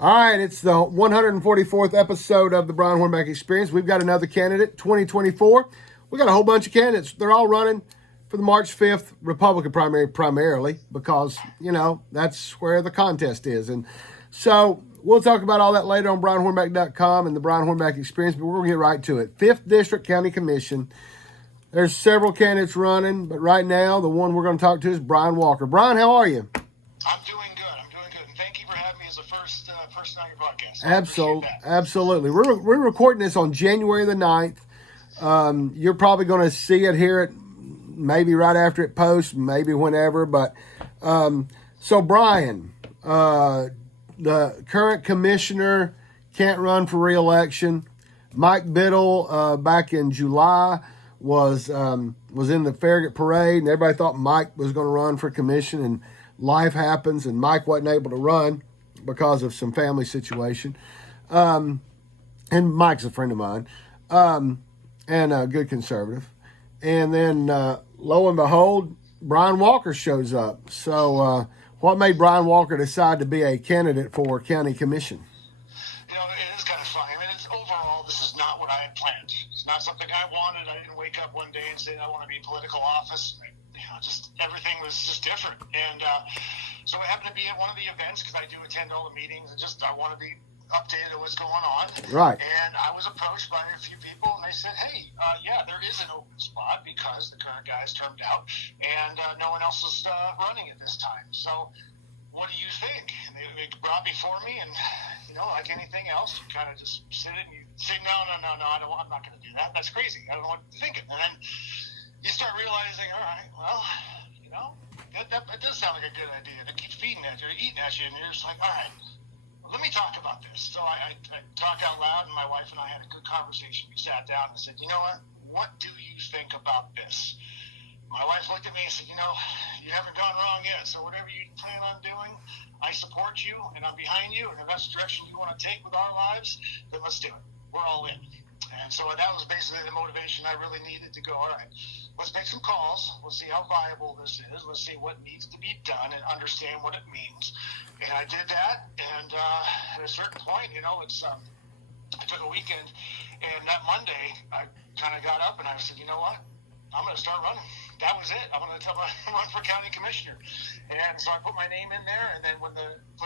All right, it's the 144th episode of the Brian Hornback Experience. We've got another candidate, 2024. We got a whole bunch of candidates. They're all running for the March 5th Republican primary primarily because, that's where the contest is. And so we'll talk about all that later on BrianHornback.com and the Brian Hornback Experience, but we're going to get right to it. 5th District County Commission. There's several candidates running, but right now the one we're going to talk to is Brian Walker. Brian, how are you? I'm doing good. And thank you for having me as the first person on your broadcast. Absolutely. We're recording this on January the 9th. You're probably going to see it, hear it, maybe right after it posts, maybe whenever. But so Brian, the current commissioner can't run for re-election. Mike Biddle back in July was in the Farragut parade, and everybody thought Mike was going to run for commission, and life happens, and Mike wasn't able to run because of some family situation. And Mike's a friend of mine, and a good conservative. And then, lo and behold, Brian Walker shows up. So what made Brian Walker decide to be a candidate for county commission? It is kind of funny. Overall, this is not what I had planned. It's not something I wanted. I didn't wake up one day and say I want to be in political office. Just everything was just different. And so I happened to be at one of the events because I do attend all the meetings, and I want to be updated on what's going on. Right. And I was approached by a few people, and they said, hey, there is an open spot because the current guy's termed out, and no one else is running at this time. So what do you think? And they brought before me, and, like anything else, you kind of just sit and you say, no, I'm not going to do that. That's crazy. I don't know what to think. And then you start realizing, all right, well, that does sound like a good idea. They keep feeding at you, eating at you, and you're just like, all right, let me talk about this. So I talked out loud, and my wife and I had a good conversation. We sat down and said, you know what do you think about this? My wife looked at me and said, you haven't gone wrong yet, so whatever you plan on doing, I support you, and I'm behind you, and if that's the direction you want to take with our lives, then let's do it. We're all in. And so that was basically the motivation I really needed to go, all right, let's make some calls. Let's see how viable this is. Let's see what needs to be done and understand what it means. And I did that, and at a certain point, I took a weekend, and that Monday, I kind of got up and I said, you know what? I'm going to start running. That was it. I'm going to run for county commissioner. And so I put my name in there, and then put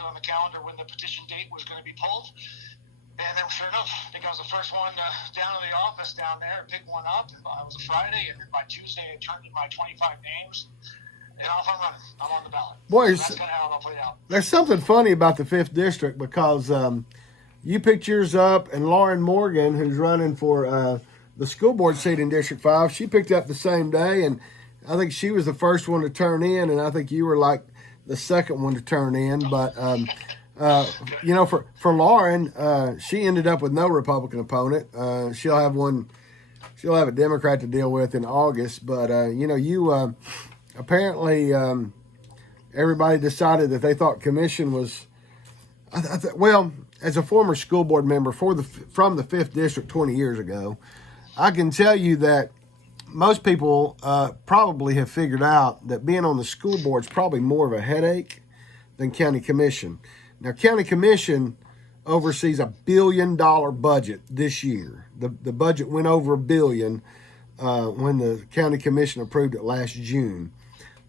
on the calendar when the petition date was going to be pulled. And then sure enough, I think I was the first one down to the office down there, picked one up. It was a Friday, and then by Tuesday I turned in my 25 names, and off I'm running. I'm on the ballot. Boy, so that's kind of how it all played out. There's something funny about the 5th District because you picked yours up, and Lauren Morgan, who's running for the school board seat in District 5, she picked up the same day, and I think she was the first one to turn in, and I think you were like the second one to turn in. But, for Lauren, she ended up with no Republican opponent. She'll have a Democrat to deal with in August. But, you apparently everybody decided that they thought commission was, as a former school board member from the 5th District 20 years ago, I can tell you that most people probably have figured out that being on the school board is probably more of a headache than county commission. Now, county commission oversees $1 billion budget this year. The budget went over $1 billion when the county commission approved it last June.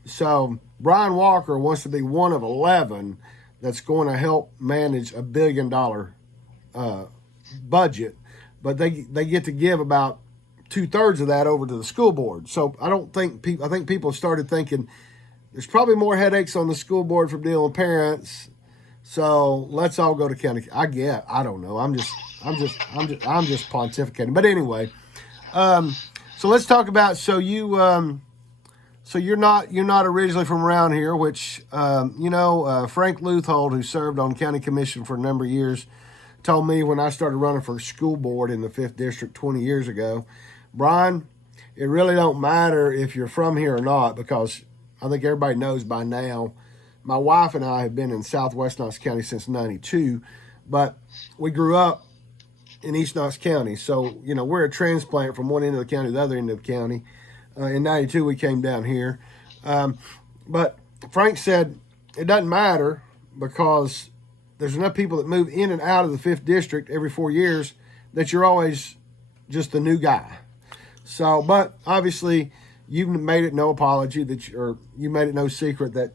So Brian Walker wants to be one of 11 that's going to help manage $1 billion budget, but they get to give about 2/3 of that over to the school board. So I think people started thinking there's probably more headaches on the school board from dealing with parents. So let's all go to county. I don't know. I'm just pontificating. But anyway, so let's talk about. So you're not originally from around here, which Frank Luthold, who served on county commission for a number of years, told me when I started running for school board in the 5th District 20 years ago, Brian, it really don't matter if you're from here or not, because I think everybody knows by now, my wife and I have been in southwest Knox County since 92, but we grew up in East Knox County. So, we're a transplant from one end of the county to the other end of the county. In 92, we came down here. But Frank said it doesn't matter because there's enough people that move in and out of the 5th district every 4 years that you're always just the new guy. So, but obviously you made it no apology you made it no secret that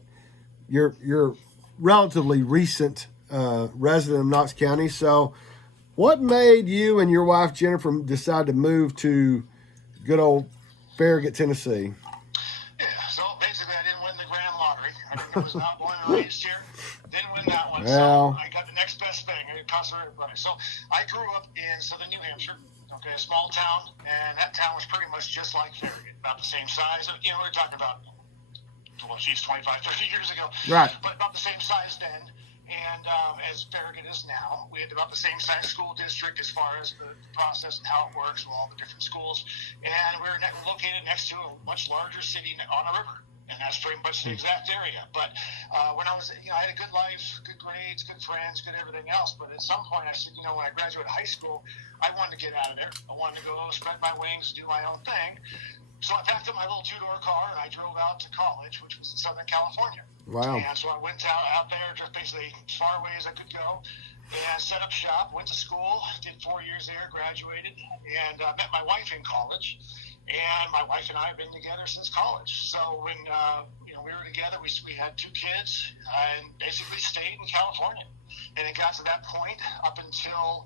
you're relatively recent resident of Knox County. So what made you and your wife Jennifer decide to move to good old Farragut, Tennessee? Yeah, so basically I didn't win the grand lottery. I was not born and raised here. Didn't win that one, Well, so I got the next best thing. It cost everybody. So I grew up in southern New Hampshire, okay, a small town, and that town was pretty much just like Farragut, about the same size. You know, we're talking about, 25, 30 years ago. Right. But about the same size then. And as Farragut is now, we had about the same size school district as far as the process and how it works with all the different schools. And we were located next to a much larger city on a river. And that's pretty much the exact area. But when I was, I had a good life, good grades, good friends, good everything else. But at some point I said, when I graduated high school, I wanted to get out of there. I wanted to go spread my wings, do my own thing. So I packed up my little 2-door car and I drove out to college, which was in Southern California. Wow. And so I went out there just basically as far away as I could go and set up shop, went to school, did 4 years there, graduated, and met my wife in college. And my wife and I have been together since college. So when we were together, we had 2 kids and basically stayed in California. And it got to that point up until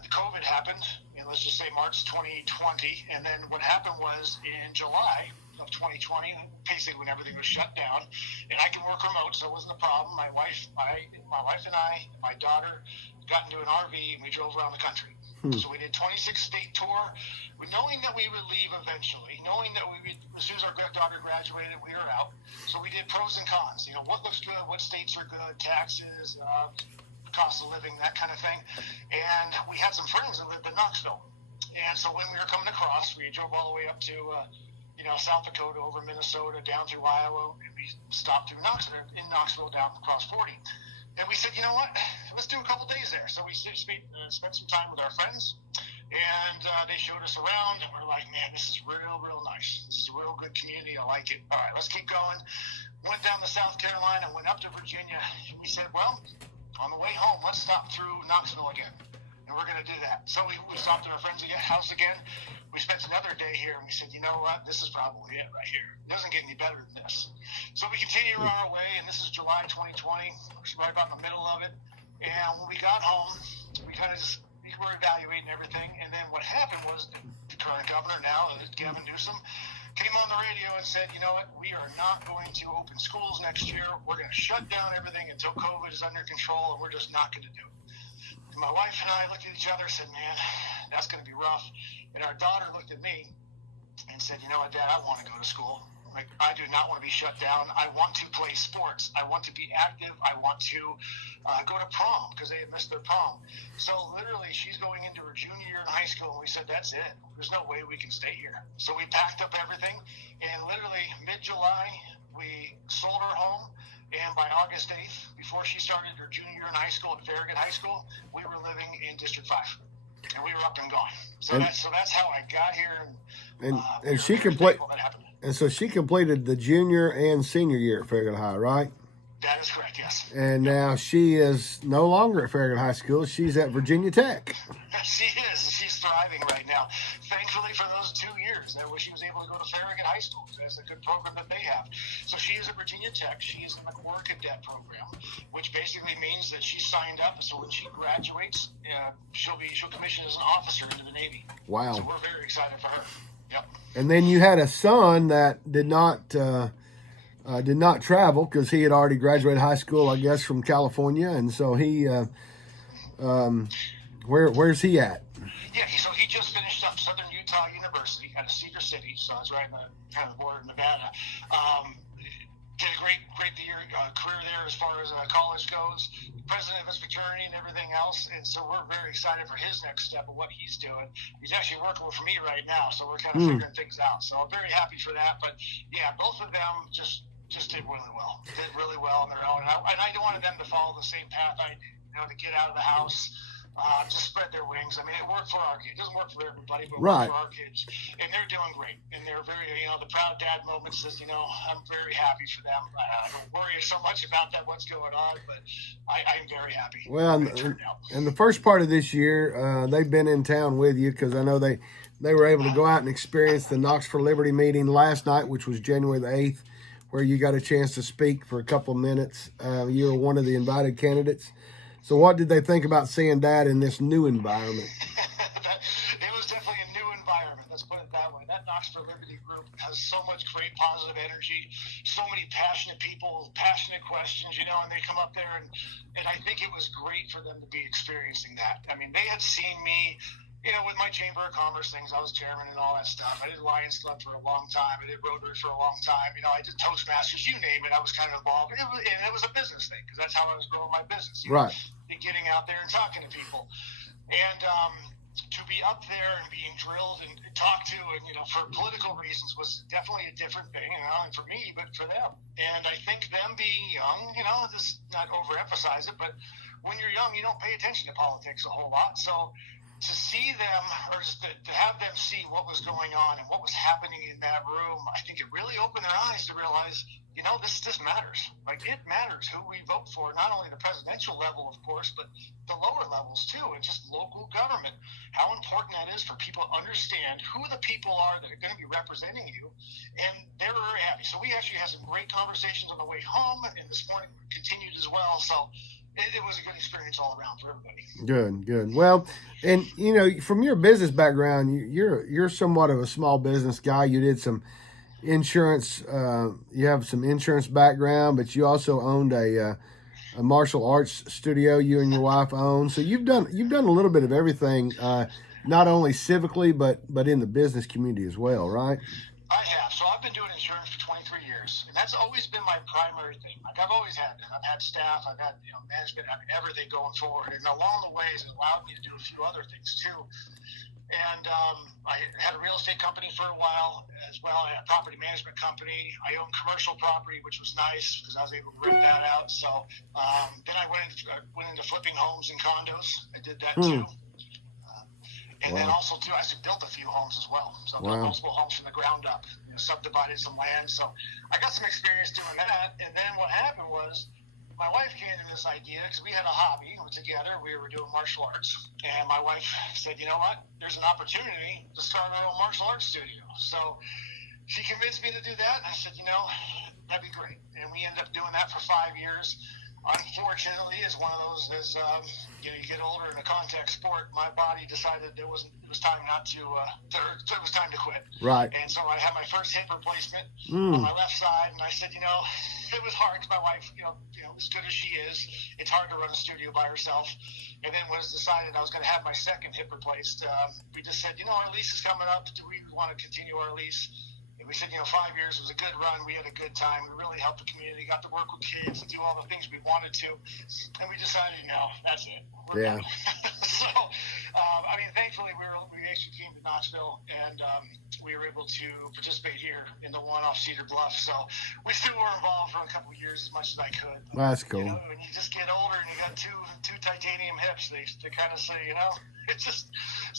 the COVID happened, let's just say March 2020. And then what happened was in July of 2020, basically when everything was shut down, and I can work remote, so it wasn't a problem. My wife and I, my daughter, got into an RV and we drove around the country. So we did 26-state tour, knowing that we would leave eventually, knowing that as soon as our daughter graduated, we were out. So we did pros and cons. What looks good, what states are good, taxes, cost of living, that kind of thing. And we had some friends that lived in Knoxville. And so when we were coming across, we drove all the way up to South Dakota, over Minnesota, down through Iowa, and we stopped through Knoxville, down across 40. And we said, you know what, let's do a couple days there. So we spent some time with our friends, and they showed us around, and we're like, man, this is real nice. This is a real good community. I like it. All right, let's keep going. Went down to South Carolina, went up to Virginia, and we said, well, on the way home, let's stop through Knoxville again. And we're going to do that. So we stopped at our friend's house again. We spent another day here, and we said, you know what? This is probably it right here. It doesn't get any better than this. So we continue on our way, and this is July 2020. We're right about in the middle of it. And when we got home, we were evaluating everything. And then what happened was the current governor now, Gavin Newsom, came on the radio and said, you know what? We are not going to open schools next year. We're going to shut down everything until COVID is under control, and we're just not going to do it. And my wife and I looked at each other and said, man, that's going to be rough. And our daughter looked at me and said, you know what, Dad, I want to go to school. Like, I do not want to be shut down. I want to play sports. I want to be active. I want to go to prom because they had missed their prom. So literally she's going into her junior year in high school, and we said, that's it. There's no way we can stay here. So we packed up everything, and literally mid-July, we sold our home. And by August 8th, before she started her junior year in high school at Farragut High School, we were living in District 5. And we were up and gone. So that's how I got here. And she completed. And so she completed the junior and senior year at Farragut High, right? That is correct, yes. And now she is no longer at Farragut High School. She's at Virginia Tech. She is. She's thriving right now. Thankfully for those 2 years, she was able to go to Farragut High School. That's a good program that they have. So she is at Virginia Tech. She is in the Corps Cadet program, which basically means that she signed up. So when she graduates, she'll commission as an officer into the Navy. Wow. So we're very excited for her. Yep. And then you had a son that did not travel because he had already graduated high school, I guess, from California, and so he, where's he at? Yeah, so he just finished up Southern Utah University at Cedar City, so it's right in the kind of border of Nevada. Did a great career there as far as college goes. President of his fraternity and everything else, and so we're very excited for his next step of what he's doing. He's actually working with me right now, so we're kind of figuring things out. So I'm very happy for that. But yeah, both of them just did really well. Did really well on their own, and I wanted them to follow the same path I to get out of the house. just spread their wings. I mean, it worked for our kids. It doesn't work for everybody, but it Right. worked for our kids. And they're doing great. And they're very, the proud dad moment says, I'm very happy for them. I don't worry so much about that, what's going on, but I'm very happy. Well, and the first part of this year, they've been in town with you because I know they were able to go out and experience the Knox for Liberty meeting last night, which was January the 8th, where you got a chance to speak for a couple of minutes. You were one of the invited candidates. So what did they think about seeing Dad in this new environment? It was definitely a new environment. Let's put it that way. That Knox for Liberty group has so much great positive energy, so many passionate people, passionate questions, and they come up there, and I think it was great for them to be experiencing that. I mean, they had seen me, with my Chamber of Commerce things. I was chairman and all that stuff. I did Lions Club for a long time. I did Rotary for a long time. I did Toastmasters, you name it. I was kind of involved. And it was a business thing because that's how I was growing my business. Right. Getting out there and talking to people. And to be up there and being drilled and talked to, and for political reasons, was definitely a different thing, and not only for me but for them. And I think them being young, this not overemphasize it, but when you're young, you don't pay attention to politics a whole lot. So to see them, or just to have them see what was going on and what was happening in that room, I think it really opened their eyes to realize, this matters. Like, it matters who we vote for, not only the presidential level, of course, but the lower levels too, and just local government. How important that is for people to understand who the people are that are going to be representing you, and they were very happy. So we actually had some great conversations on the way home, and this morning continued as well. So it was a good experience all around for everybody. Good. Well, and from your business background, you're somewhat of a small business guy. You did some insurance. You have some insurance background, but you also owned a martial arts studio. You and your wife own. So you've done a little bit of everything, not only civically but in the business community as well, right? I have. So I've been doing insurance for 23 years, and that's always been my primary thing. Like, I've always had that. I've had staff, I've had management, everything going forward. And along the ways, it allowed me to do a few other things too. And I had a real estate company for a while as well. I had a property management company. I owned commercial property, which was nice because I was able to rent that out. So then I went into flipping homes and condos. I did that too. And then also, too, I built a few homes as well. So I built multiple homes from the ground up, subdivided some land. So I got some experience doing that. And then what happened was my wife came to this idea because we had a hobby. We were together. We were doing martial arts. And my wife said, you know what? There's an opportunity to start our own martial arts studio. So she convinced me to do that. And I said, that'd be great. And we ended up doing that for 5 years. Unfortunately, it's one of those, you get older in a contact sport, my body decided it was time not to, it was time to quit. Right. And so I had my first hip replacement on my left side, and I said, it was hard because my wife, as good as she is, it's hard to run a studio by herself. And then when it was decided I was going to have my second hip replaced, we just said, our lease is coming up. Do we want to continue our lease? And we said, 5 years was a good run. We had a good time. We really helped the community, got to work with kids and do all the things we wanted to. And we decided, that's it. We're done. So, thankfully, we actually came to Knoxville, and we were able to participate here in the one off Cedar Bluff. So we still were involved for a couple of years as much as I could. That's cool. When you just get older and you got two titanium hips, they kind of say, it's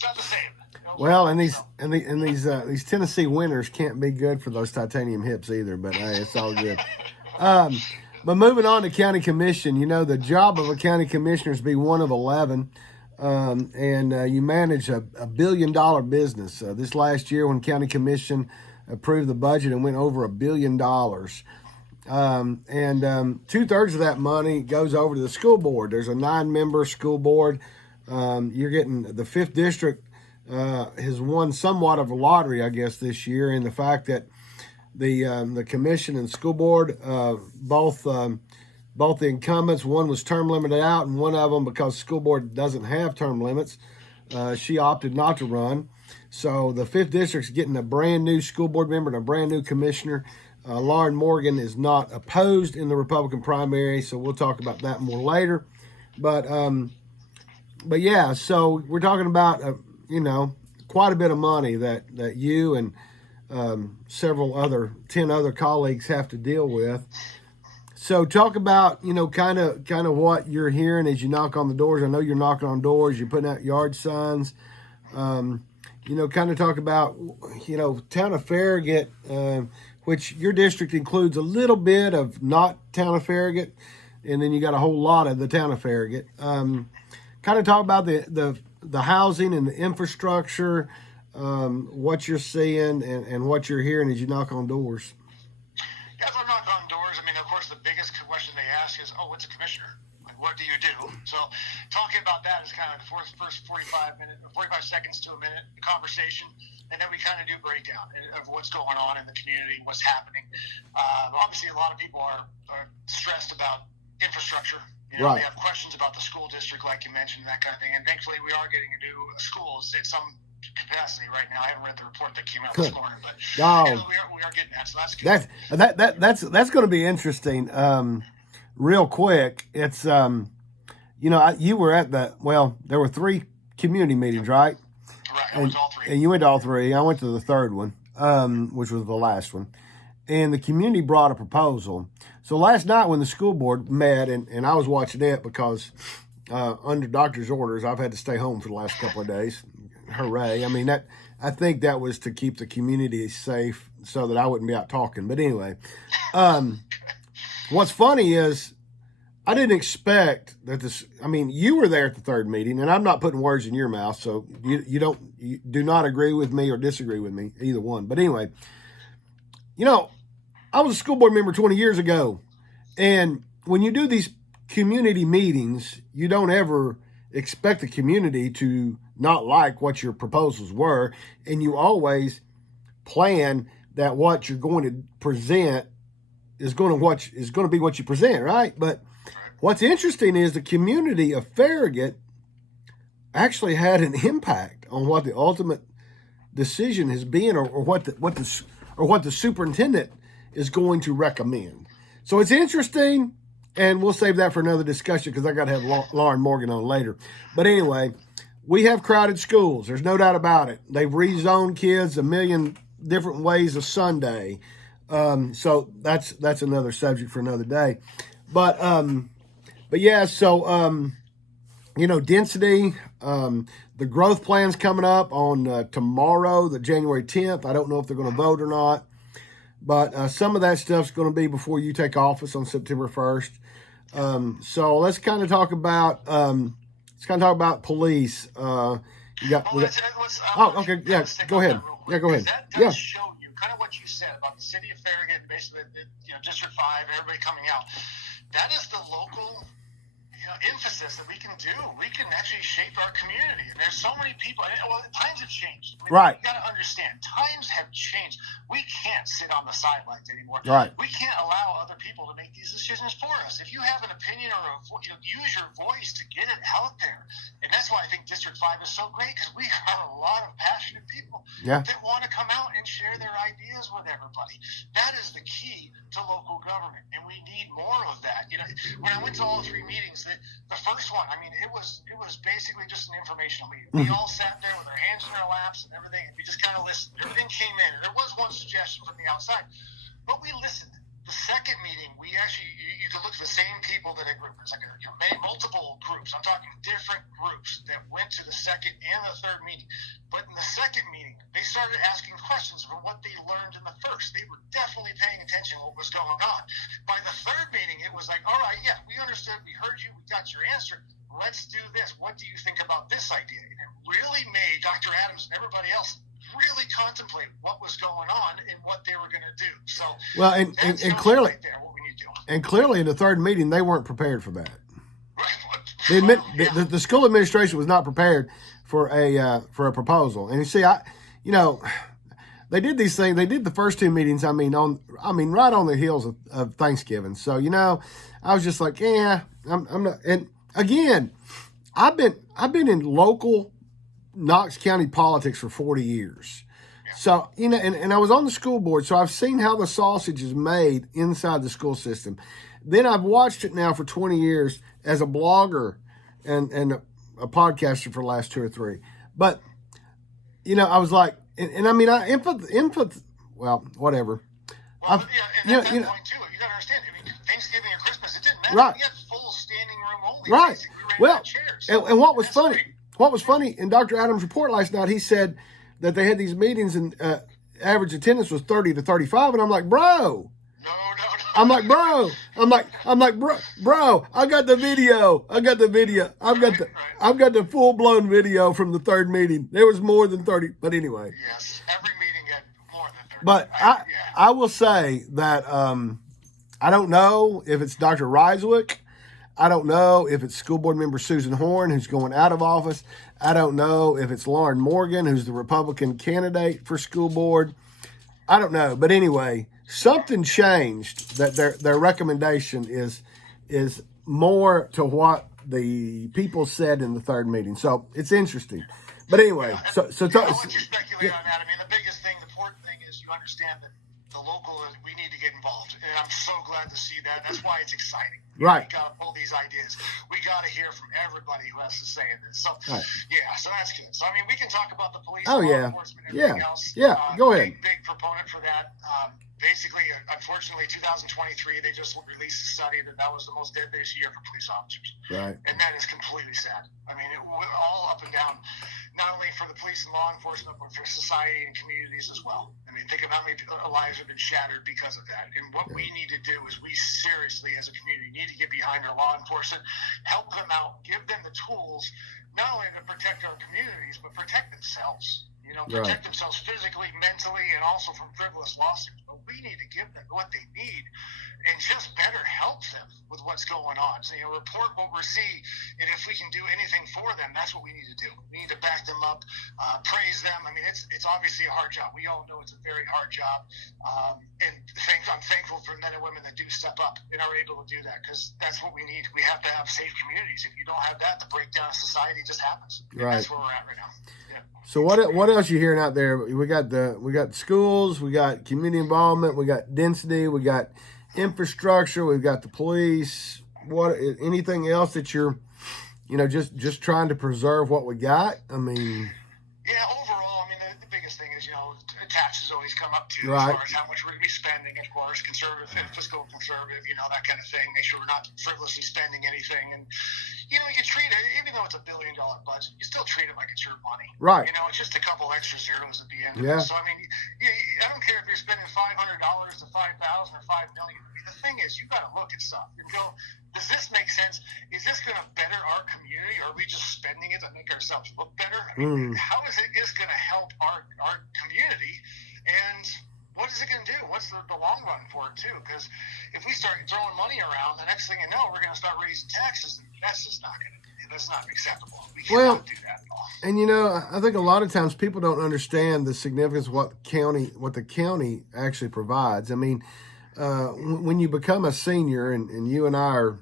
not the same. Well, and these Tennessee winters can't be good for those titanium hips either. But hey, it's all good. But moving on to county commission, the job of a county commissioner is to be one of 11. And you manage a $1 billion business. This last year, when county commission approved the budget, and went over $1 billion. And 2/3 of that money goes over to the school board. There's a 9-member school board. You're getting the 5th district has won somewhat of a lottery, I guess, this year, in the fact that the commission and school board both the incumbents, one was term limited out, and one of them, because school board doesn't have term limits, she opted not to run. So the 5th district's getting a brand new school board member and a brand new commissioner. Lauren Morgan is not opposed in the Republican primary, so we'll talk about that more later. But yeah, so we're talking about quite a bit of money that you and 10 other colleagues have to deal with. So talk about, kind of what you're hearing as you knock on the doors. I know you're knocking on doors, you're putting out yard signs. Kind of talk about, town of Farragut, which your district includes a little bit of not town of Farragut, and then you got a whole lot of the town of Farragut. Kind of talk about the housing and the infrastructure, what you're seeing and what you're hearing as you knock on doors. Yeah, if I knock on doors, I mean, of course, the biggest question they ask is, what's a commissioner? Like, what do you do? So talking about that is kind of the first 45 seconds to a minute conversation, and then we kind of do breakdown of what's going on in the community, what's happening. Obviously, a lot of people are stressed about infrastructure. Right. They have questions about the school district, like you mentioned, that kind of thing. And thankfully, we are getting into schools at some capacity right now. I haven't read the report that came out this morning, but we are getting that, so that's good. That's going to be interesting. Real quick, it's you were at there were 3 community meetings, right? Right, I went to all 3. And you went to all 3. I went to the 3rd one, which was the last one. And the community brought a proposal. So last night when the school board met, and I was watching it because under doctor's orders, I've had to stay home for the last couple of days. Hooray. I mean, I think that was to keep the community safe so that I wouldn't be out talking. But anyway, what's funny is I didn't expect that you were there at the 3rd meeting, and I'm not putting words in your mouth, so you do not agree with me or disagree with me, either one. But anyway, I was a school board member 20 years ago, and when you do these community meetings, you don't ever expect the community to not like what your proposals were, and you always plan that what you're going to present is going to be what you present, right? But what's interesting is the community of Farragut actually had an impact on what the ultimate decision has been, or what the superintendent is going to recommend. So it's interesting, and we'll save that for another discussion because I got to have Lauren Morgan on later. But anyway, we have crowded schools. There's no doubt about it. They've rezoned kids a million different ways of Sunday. So that's another subject for another day. But yeah, so density, the growth plan's coming up on tomorrow, the January 10th. I don't know if they're going to vote or not, but some of that stuff's going to be before you take office on September 1st. So let's kind of talk about police. Okay, yeah, go ahead. Yeah, go ahead. That does show you kind of what you said about the city of Farragut, basically, District 5, everybody coming out. That is the local emphasis that we can do. We can actually shape our community. And there's so many people. Well, times have changed. Right. You got to understand, times have changed. We can't sit on the sidelines anymore. Right. We can't allow other people to make these decisions for us. If you have an opinion or use your voice to get it out there. And that's why I think District 5 is so great, because we have a lot of passionate people that want to come out and share their ideas with everybody. That is the key to local government, and we need more of that. When I went to all 3 meetings, the first one, it was basically just an informational meeting. We all sat there with our hands in our laps and everything, and we just kind of listened. Everything came in, and there was one suggestion from the outside, but we listened. The second meeting, we actually, you can look at the same people that had grouped. It's like multiple groups. I'm talking different groups that went to the second and the third meeting. But in the second meeting, they started asking questions from what they learned in the first. They were definitely paying attention to what was going on. By the third meeting, it was like, all right, yeah, we understood, we heard you, we got your answer. Let's do this. What do you think about this idea? And it really made Dr. Adams and everybody else really contemplate what was going on and what they were going to do. So, well, and clearly, right there, what we need to do. And clearly, in the third meeting, they weren't prepared for that. Right. The school administration was not prepared for a proposal. And you see, they did these things. They did the first 2 meetings. Right on the heels of Thanksgiving. So I was just like, yeah, I'm not. And again, I've been in local Knox County politics for 40 years. So, and I was on the school board, so I've seen how the sausage is made inside the school system. Then I've watched it now for 20 years as a blogger and a podcaster for the last 2 or 3. But, I was like, well, whatever. Well, at that point, too, you got to understand, Thanksgiving or Right. We had full standing room only. Right. Well, chairs. and what was funny? Great. What was funny in Dr. Adams' report last night? He said that they had these meetings and average attendance was 30 to 35, and I'm like, bro. No. I'm like, bro. Bro. I got the video. I've got the full blown video from the third meeting. There was more than 30, but anyway. Yes, every meeting had more than 30. But I will say that I don't know if it's Dr. Reiswick. I don't know if it's school board member Susan Horn, who's going out of office. I don't know if it's Lauren Morgan, who's the Republican candidate for school board. I don't know. But anyway, something changed that their recommendation is more to what the people said in the third meeting. So it's interesting. But anyway, I'll let you speculate on that. I mean, the biggest thing, the important thing is you understand that the local, we need to get involved. And I'm so glad to see that. That's why it's exciting. Right. We got to pull these ideas. We got to hear from everybody who has to say in this. So, right. Yeah, so that's good. So, I mean, we can talk about the police, law enforcement, and everything else. Yeah, go ahead. Big proponent for that. Basically, unfortunately, 2023, they just released a study that was the most deadliest year for police officers. Right. And that is completely sad. I mean, it went all up and down, not only for the police and law enforcement, but for society and communities as well. I mean, think of how many lives have been shattered because of that. And what we need to do is we seriously, as a community, need to get behind our law enforcement, help them out, give them the tools, not only to protect our communities, but protect themselves. Protect themselves physically, mentally, and also from frivolous lawsuits. But we need to give them what they need and just better help them with what's going on. So, report what we're seeing, and if we can do anything for them, that's what we need to do. We need to back them up, praise them. I mean, it's obviously a hard job. We all know it's a very hard job. And I'm thankful for men and women that do step up and are able to do that, because that's what we need. We have to have safe communities. If you don't have that, the breakdown of society just happens. Right. That's where we're at right now. Yeah. So what else you hearing out there? We got schools, we got community involvement, we got density, we got infrastructure, we've got the police. What anything else that you're just trying to preserve what we got? I mean, yeah, overall, I mean the biggest thing is taxes always come up too, right. As far as how much we're going to be spending, of course, conservative and fiscal conservative, that kind of thing. Make sure we're not frivolously spending anything. And you treat it, even though it's $1 billion budget, you still treat it like it's your money. Right. It's just a couple extra zeros at the end. Yeah. Of it. So I mean, I don't care if you're spending $500 to $5,000 or $5 million. The thing is, you got to look at stuff and go, does this make sense? Is this going to better our community? Or are we just spending it to make ourselves look better? I mean, how is it just going to help our community? And what is it going to do? What's the long run for it, too? Because if we start throwing money around, the next thing you know, we're going to start raising taxes. And that's just not going to that's not acceptable. We cannot do that at all. And I think a lot of times people don't understand the significance of what the county actually provides. I mean, when you become a senior, and you and I are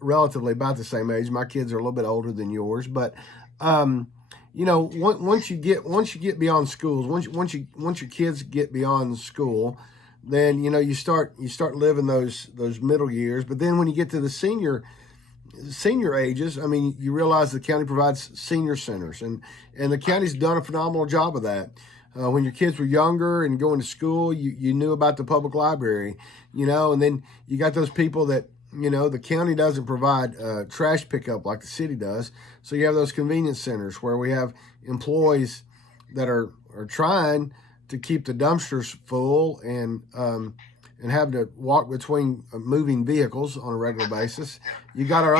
relatively about the same age. My kids are a little bit older than yours, but once you get beyond schools, once your kids get beyond school, then you start living those middle years. But then when you get to the senior ages, I mean, you realize the county provides senior centers, and the county's done a phenomenal job of that. When your kids were younger and going to school, you knew about the public library, and then you got those people that, the county doesn't provide trash pickup like the city does. So you have those convenience centers where we have employees that are trying to keep the dumpsters full and having to walk between moving vehicles on a regular basis. You got our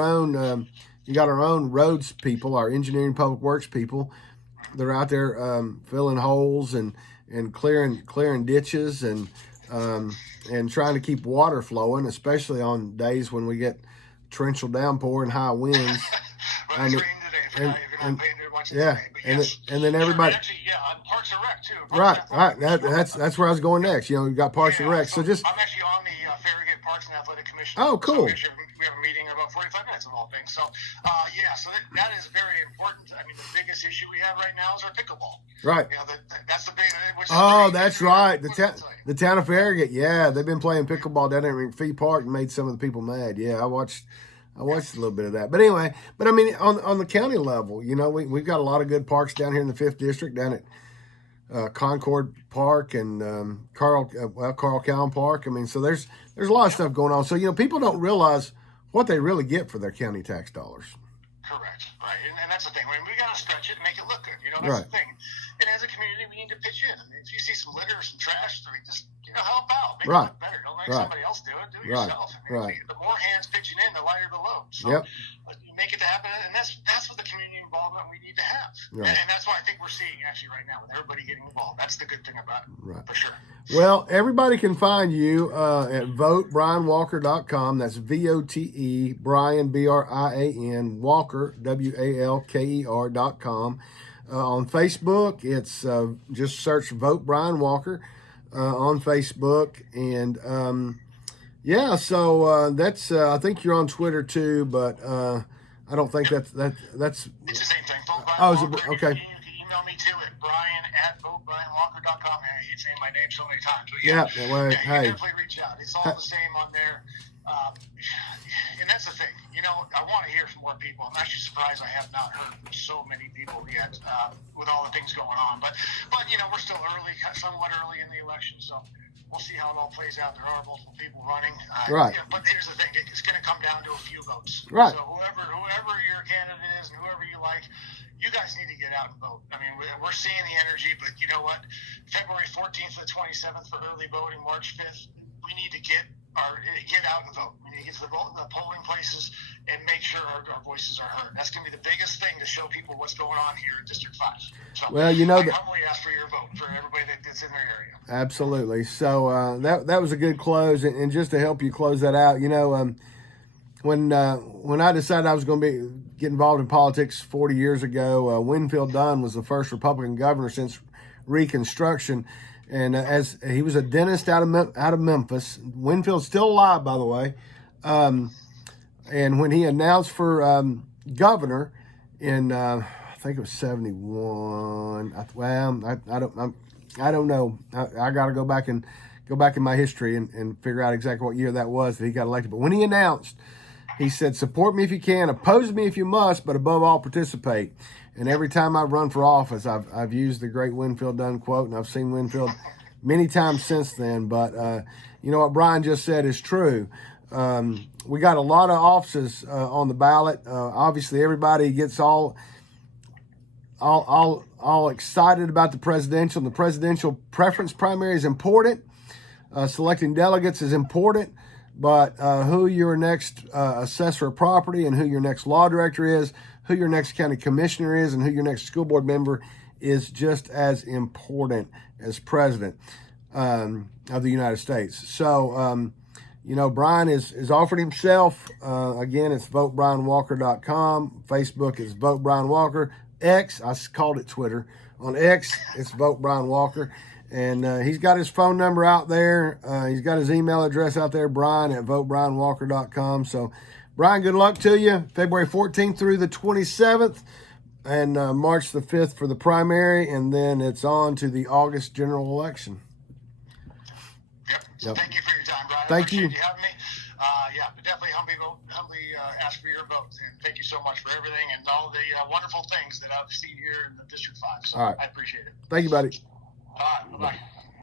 own roads people, our engineering public works people. They're out there filling holes and clearing ditches and trying to keep water flowing, especially on days when we get torrential downpour and high winds. And then everybody. Actually, on Parks and Rec too. Right. That's where I was going next. You got Parks and Rec. So I'm actually on the Farragut Parks and Athletic Commission. Oh, cool. So we have a meeting in about 45 minutes of all things. So, so that is very important. I mean, the biggest issue we have right now is our pickleball. Right. That's the big. That's right. The town of Farragut. Yeah, they've been playing pickleball down there in McPhee Park and made some of the people mad. Yeah, I watched a little bit of that. But anyway, I mean, on the county level, we've got a lot of good parks down here in the 5th District, down at Concord Park and Carl Callen Park. I mean, so there's a lot of stuff going on. So people don't realize what they really get for their county tax dollars. Correct. Right. And that's the thing. I mean, we got to stretch it and make it look good. That's the thing. And as a community, we need to pitch in. I mean, if you see some litter or some trash, just help out. Make it look better. Don't make somebody else do it. Do it yourself. I mean, the more hands pitching in, the lighter the load. So make it happen. And that's what the community involvement we need to have. Right. And that's what I think we're seeing actually right now with everybody getting involved. That's the good thing about it. Right. For sure. Well, everybody can find you at votebrianwalker.com. That's VOTE, Brian, BRIAN, Walker, WALKER.com. On Facebook, it's just search Vote Brian Walker on Facebook. And so that's I think you're on Twitter too, but I don't think that's it's the same thing. Vote Brian Walker. Okay. You can email me too at brian@votebrianwalker.com. I hate saying my name so many times, but you definitely reach out. It's all the same on there. And that's the thing. I want to hear from more people. I'm actually surprised I have not heard from so many people yet with all the things going on. But we're still somewhat early in the election, so we'll see how it all plays out. There are multiple people running. Right. But here's the thing. It's going to come down to a few votes. Right. So whoever your candidate is and whoever you like, you guys need to get out and vote. I mean, we're seeing the energy, but you know what? February 14th to the 27th for early voting, March 5th, we need to get out and vote. We need to get to the polling places and make sure our voices are heard. That's going to be the biggest thing to show people what's going on here in District 5. So I humbly ask for your vote for everybody that's in their area. Absolutely. So that was a good close. And just to help you close that out, when I decided I was going to get involved in politics 40 years ago, Winfield Dunn was the first Republican governor since Reconstruction. And as he was a dentist out of Memphis. Winfield's still alive, by the way. And when he announced for governor in I think it was 71. I don't know. I got to go back in my history and figure out exactly what year that was that he got elected. But when he announced, he said, "Support me if you can, oppose me if you must, but above all, participate." And every time I run for office, I've used the great Winfield Dunn quote, and I've seen Winfield many times since then. But what Brian just said is true. We got a lot of offices on the ballot. Obviously, everybody gets all excited about the presidential. And the presidential preference primary is important. Selecting delegates is important. But who your next assessor of property and who your next law director is, who your next county commissioner is, and who your next school board member is just as important as president of the United States. So, Brian is offered himself. Again, it's votebrianwalker.com. Facebook is Vote Brian Walker. X, I called it Twitter. On X, it's Vote Brian Walker. And he's got his phone number out there. He's got his email address out there, brian@votebrianwalker.com. So, Brian, good luck to you. February 14th through the 27th and March the 5th for the primary. And then it's on to the August general election. Yep. Thank you for your time, Brian. Thank you. You having me. But definitely humbly ask for your vote. And thank you so much for everything and all the wonderful things that I've seen here in the District 5. So all right. I appreciate it. Thank you, buddy. All right. Bye-bye.